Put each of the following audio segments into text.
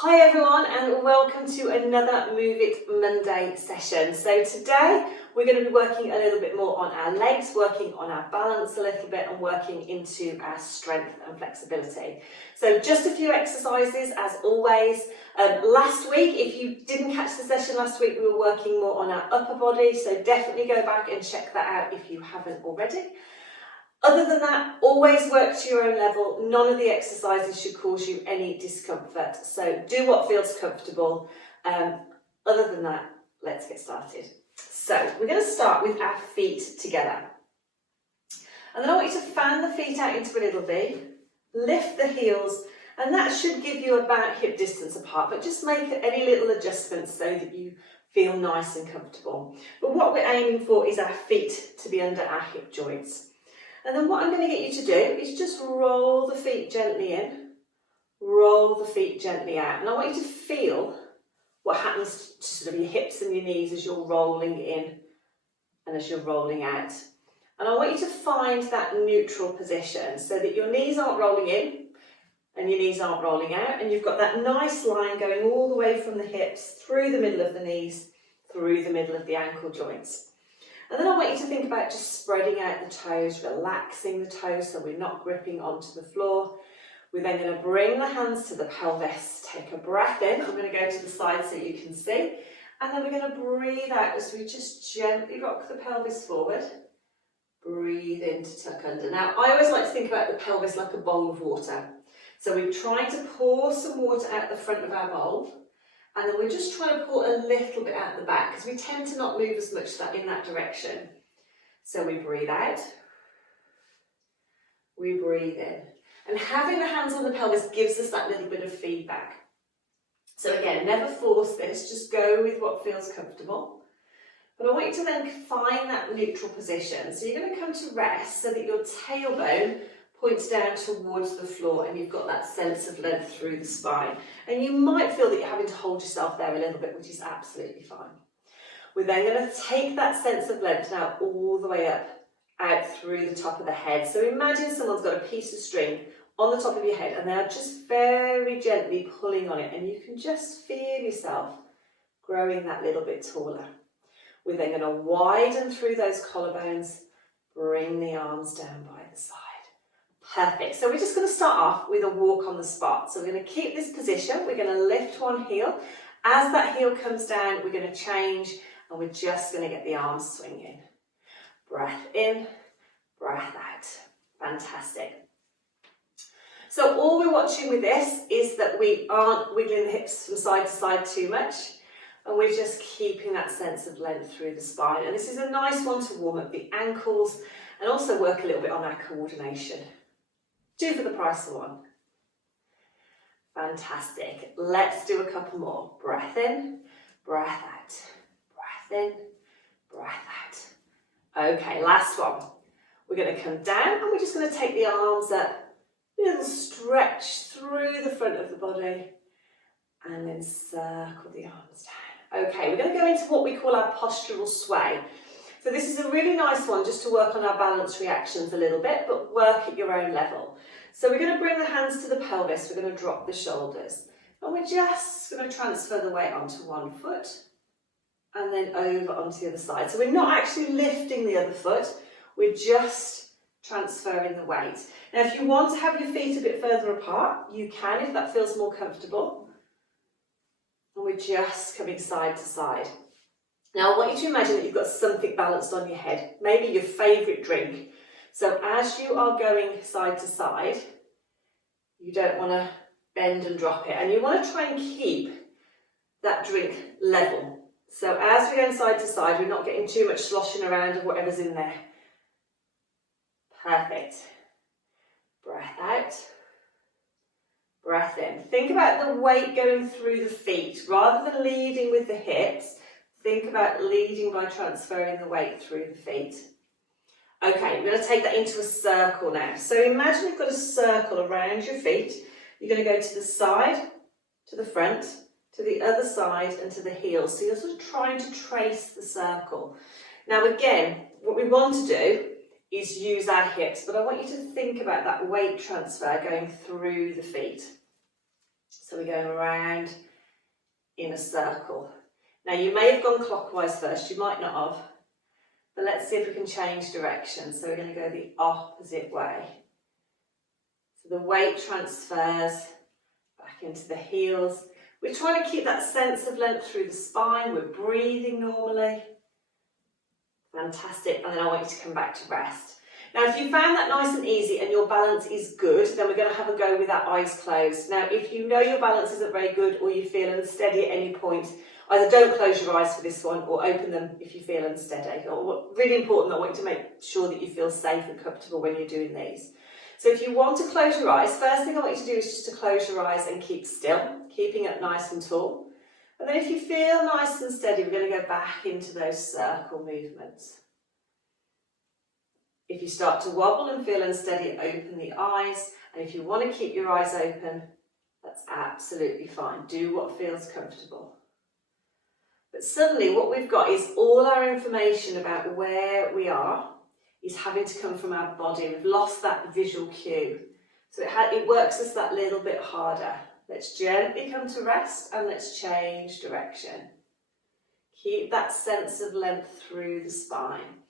Hi everyone, and welcome to another Move It Monday session. So today we're going to be working a little bit more on our legs, working on our balance a little bit and working into our strength and flexibility. So just a few exercises as always. Last week, if you didn't catch the session last week, we were working more on our upper body, so definitely go back and check that out if you haven't already. Other than that, always work to your own level. None of the exercises should cause you any discomfort. So do what feels comfortable. Other than that, let's get started. So we're going to start with our feet together. And then I want you to fan the feet out into a little V, lift the heels, and that should give you about hip distance apart, but just make any little adjustments so that you feel nice and comfortable. But what we're aiming for is our feet to be under our hip joints. And then what I'm going to get you to do is just roll the feet gently in, roll the feet gently out. And I want you to feel what happens to sort of your hips and your knees as you're rolling in and as you're rolling out. And I want you to find that neutral position so that your knees aren't rolling in and your knees aren't rolling out. And you've got that nice line going all the way from the hips, through the middle of the knees, through the middle of the ankle joints. And then I want you to think about just spreading out the toes, relaxing the toes so we're not gripping onto the floor. We're then going to bring the hands to the pelvis, take a breath in. I'm going to go to the side so you can see. And then we're going to breathe out as we just gently rock the pelvis forward. Breathe in to tuck under. Now, I always like to think about the pelvis like a bowl of water. So we're trying to pour some water out the front of our bowl. And then we're just trying to pour a little bit out the back because we tend to not move as much in that direction. So we breathe out, we breathe in. And having the hands on the pelvis gives us that little bit of feedback. So again, never force this, just go with what feels comfortable. But I want you to then find that neutral position. So you're going to come to rest so that your tailbone points down towards the floor and you've got that sense of length through the spine. And you might feel that you're having to hold yourself there a little bit, which is absolutely fine. We're then going to take that sense of length now all the way up, out through the top of the head. So imagine someone's got a piece of string on the top of your head and they're just very gently pulling on it and you can just feel yourself growing that little bit taller. We're then going to widen through those collarbones, bring the arms down by the side. Perfect. So we're just going to start off with a walk on the spot. So we're going to keep this position. We're going to lift one heel. As that heel comes down, we're going to change and we're just going to get the arms swinging. Breath in, breath out. Fantastic. So all we're watching with this is that we aren't wiggling the hips from side to side too much. And we're just keeping that sense of length through the spine. And this is a nice one to warm up the ankles and also work a little bit on our coordination. 2 for the price of 1. Fantastic. Let's do a couple more. Breath in, breath out. Breath in, breath out. Okay, last one. We're going to come down and we're just going to take the arms up. A little stretch through the front of the body and then circle the arms down. Okay, we're going to go into what we call our postural sway. So this is a really nice one just to work on our balance reactions a little bit, but work at your own level. So we're going to bring the hands to the pelvis, we're going to drop the shoulders, and we're just going to transfer the weight onto one foot and then over onto the other side. So we're not actually lifting the other foot, we're just transferring the weight. Now if you want to have your feet a bit further apart, you can if that feels more comfortable. And we're just coming side to side. Now I want you to imagine that you've got something balanced on your head, maybe your favourite drink. So as you are going side to side, you don't want to bend and drop it. And you want to try and keep that drink level. So as we're going side to side, we're not getting too much sloshing around of whatever's in there. Perfect. Breath out. Breath in. Think about the weight going through the feet. Rather than leading with the hips, think about leading by transferring the weight through the feet. Okay, we're going to take that into a circle now. So imagine you've got a circle around your feet. You're going to go to the side, to the front, to the other side and to the heels. So you're sort of trying to trace the circle. Now again, what we want to do is use our hips, but I want you to think about that weight transfer going through the feet. So we're going around in a circle. Now you may have gone clockwise first, you might not have, but let's see if we can change direction. So we're going to go the opposite way. So the weight transfers back into the heels. We're trying to keep that sense of length through the spine. We're breathing normally. Fantastic. And then I want you to come back to rest. Now, if you found that nice and easy and your balance is good, then we're going to have a go with our eyes closed. Now, if you know your balance isn't very good or you feel unsteady at any point, either don't close your eyes for this one or open them if you feel unsteady. Really important, I want you to make sure that you feel safe and comfortable when you're doing these. So if you want to close your eyes, first thing I want you to do is just to close your eyes and keep still, keeping it nice and tall. And then if you feel nice and steady, we're going to go back into those circle movements. If you start to wobble and feel unsteady, open the eyes. And if you want to keep your eyes open, that's absolutely fine. Do what feels comfortable. But suddenly what we've got is all our information about where we are is having to come from our body. We've lost that visual cue. So it works us that little bit harder. Let's gently come to rest and let's change direction. Keep that sense of length through the spine.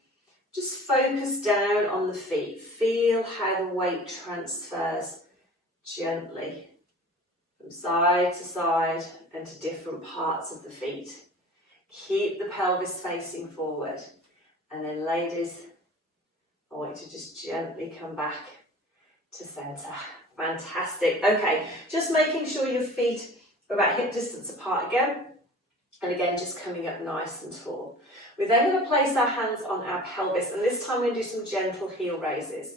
Just focus down on the feet. Feel how the weight transfers gently from side to side and to different parts of the feet. Keep the pelvis facing forward. And then ladies, I want you to just gently come back to centre. Fantastic. Okay, just making sure your feet are about hip distance apart again. And again, just coming up nice and tall. We're then going to place our hands on our pelvis, and this time we're going to do some gentle heel raises.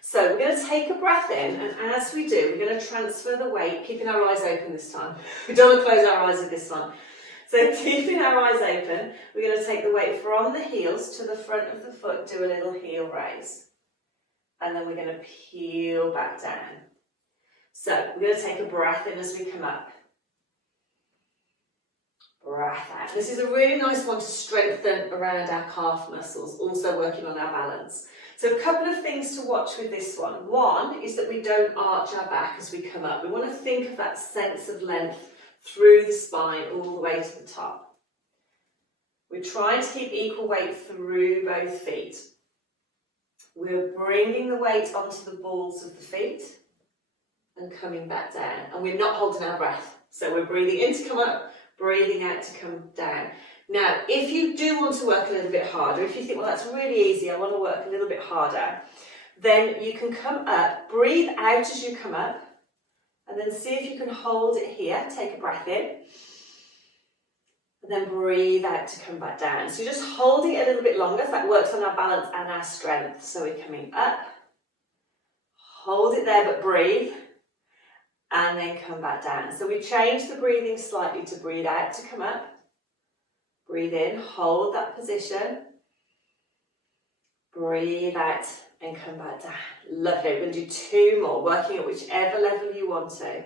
So we're going to take a breath in, and as we do, we're going to transfer the weight, keeping our eyes open this time. We don't want to close our eyes with this one. So keeping our eyes open, we're going to take the weight from the heels to the front of the foot, do a little heel raise. And then we're going to peel back down. So we're going to take a breath in as we come up. Breath out. This is a really nice one to strengthen around our calf muscles, also working on our balance. So a couple of things to watch with this one. One is that we don't arch our back as we come up. We want to think of that sense of length through the spine all the way to the top. We're trying to keep equal weight through both feet. We're bringing the weight onto the balls of the feet and coming back down. And we're not holding our breath. So we're breathing in to come up, breathing out to come down. Now, if you do want to work a little bit harder, if you think, well, that's really easy, I want to work a little bit harder, then you can come up, breathe out as you come up, and then see if you can hold it here. Take a breath in, and then breathe out to come back down. So you're just holding it a little bit longer, so that works on our balance and our strength. So we're coming up, hold it there, but breathe, and then come back down. So we change the breathing slightly to breathe out to come up. Breathe in, hold that position. Breathe out and come back down. Lovely. We're going to do two more, working at whichever level you want to.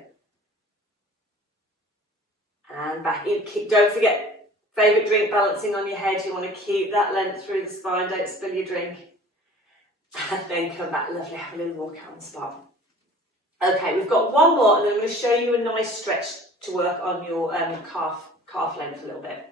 And back in. Don't forget, favourite drink balancing on your head. You want to keep that length through the spine. Don't spill your drink. And then come back. Lovely. Have a little walk out on the spot. Okay, we've got one more, and then I'm going to show you a nice stretch to work on your calf length a little bit.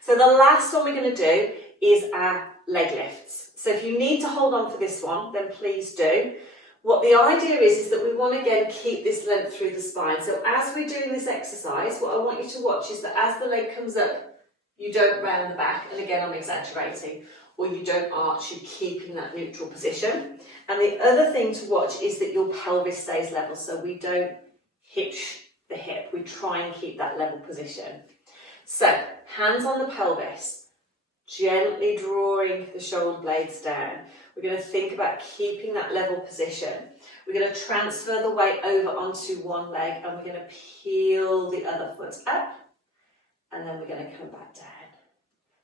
So the last one we're going to do is our leg lifts. So if you need to hold on for this one, then please do. What the idea is that we want to again keep this length through the spine. So as we're doing this exercise, what I want you to watch is that as the leg comes up, you don't round the back, and again I'm exaggerating, or you don't arch, you're keeping that neutral position. And the other thing to watch is that your pelvis stays level, so we don't hitch the hip, we try and keep that level position. So, hands on the pelvis, gently drawing the shoulder blades down. We're going to think about keeping that level position. We're going to transfer the weight over onto one leg, and we're going to peel the other foot up, and then we're going to come back down.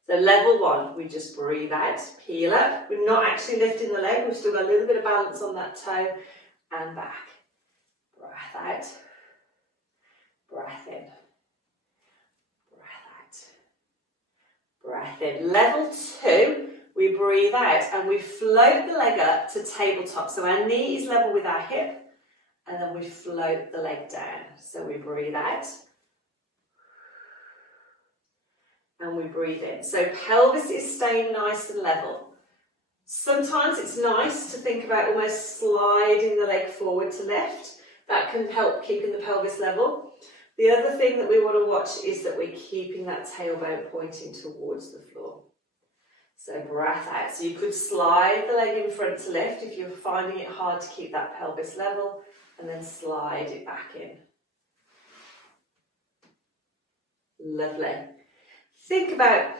So level one, we just breathe out, peel up. We're not actually lifting the leg, we've still got a little bit of balance on that toe, and back. Breath out, breath in, breath in. Level two, we breathe out and we float the leg up to tabletop. So our knee is level with our hip and then we float the leg down. So we breathe out and we breathe in. So pelvis is staying nice and level. Sometimes it's nice to think about almost sliding the leg forward to lift. That can help keeping the pelvis level. The other thing that we want to watch is that we're keeping that tailbone pointing towards the floor. So breath out. So you could slide the leg in front to lift if you're finding it hard to keep that pelvis level, and then slide it back in. Lovely. Think about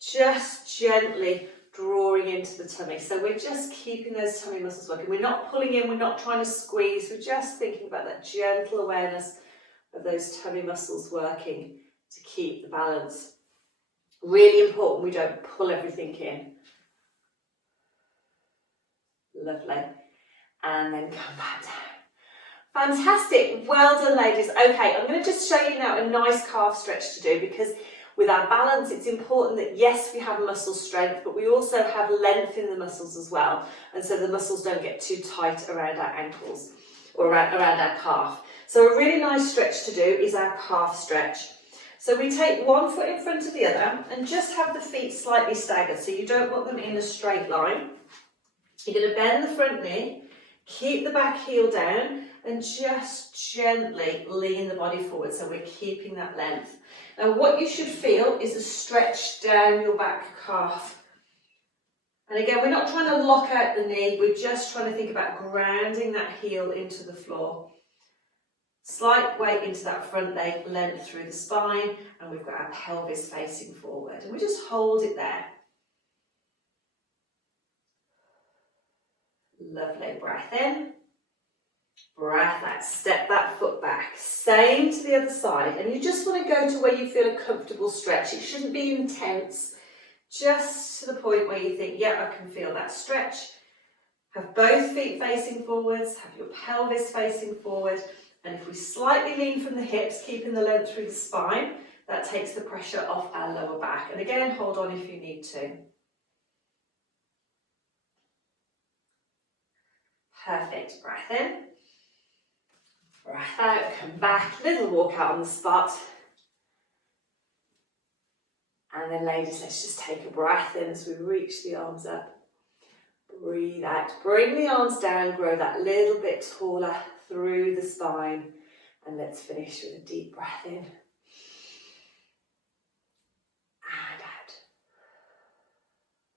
just gently drawing into the tummy. So we're just keeping those tummy muscles working. We're not pulling in, we're not trying to squeeze, we're just thinking about that gentle awareness of those tummy muscles working to keep the balance. Really important we don't pull everything in. Lovely. And then come back down. Fantastic. Well done, ladies. Okay, I'm going to just show you now a nice calf stretch to do, because with our balance, it's important that, yes, we have muscle strength, but we also have length in the muscles as well. And so the muscles don't get too tight around our ankles or around our calf. So a really nice stretch to do is our calf stretch. So we take one foot in front of the other and just have the feet slightly staggered. So you don't want them in a straight line. You're going to bend the front knee, keep the back heel down, and just gently lean the body forward. So we're keeping that length. Now what you should feel is a stretch down your back calf. And again, we're not trying to lock out the knee, we're just trying to think about grounding that heel into the floor. Slight weight into that front leg, length through the spine, and we've got our pelvis facing forward. And we just hold it there. Lovely. Breath in. Breath out. Step that foot back. Same to the other side. And you just want to go to where you feel a comfortable stretch. It shouldn't be intense. Just to the point where you think, yeah, I can feel that stretch. Have both feet facing forwards. Have your pelvis facing forward. And if we slightly lean from the hips, keeping the length through the spine, that takes the pressure off our lower back. And again, hold on if you need to. Perfect. Breath in. Breath out. Come back. Little walk out on the spot. And then, ladies, let's just take a breath in as we reach the arms up. Breathe out. Bring the arms down. Grow that little bit taller through the spine. And let's finish with a deep breath in. And out.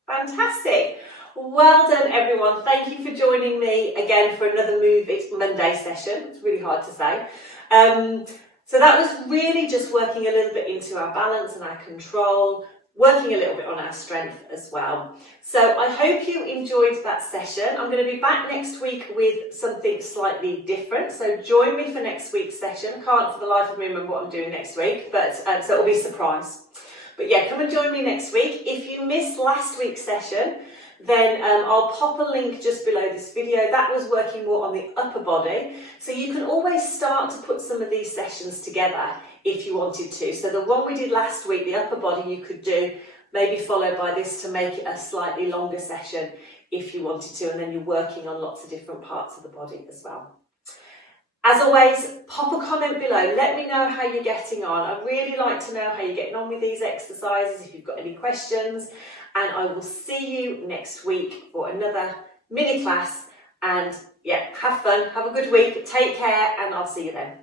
Fantastic. Well done, everyone. Thank you for joining me again for another Move It Monday session. It's really hard to say. So that was really just working a little bit into our balance and our control, working a little bit on our strength as well. So I hope you enjoyed that session. I'm going to be back next week with something slightly different. So join me for next week's session. I can't for the life of me remember what I'm doing next week, but so it'll be a surprise. But yeah, come and join me next week. If you missed last week's session, then I'll pop a link just below this video. That was working more on the upper body. So you can always start to put some of these sessions together if you wanted to. So the one we did last week, the upper body, you could do, maybe followed by this to make it a slightly longer session if you wanted to. And then you're working on lots of different parts of the body as well. As always, pop a comment below. Let me know how you're getting on. I'd really like to know how you're getting on with these exercises, if you've got any questions. And I will see you next week for another mini class. And yeah, have fun, have a good week, take care, and I'll see you then.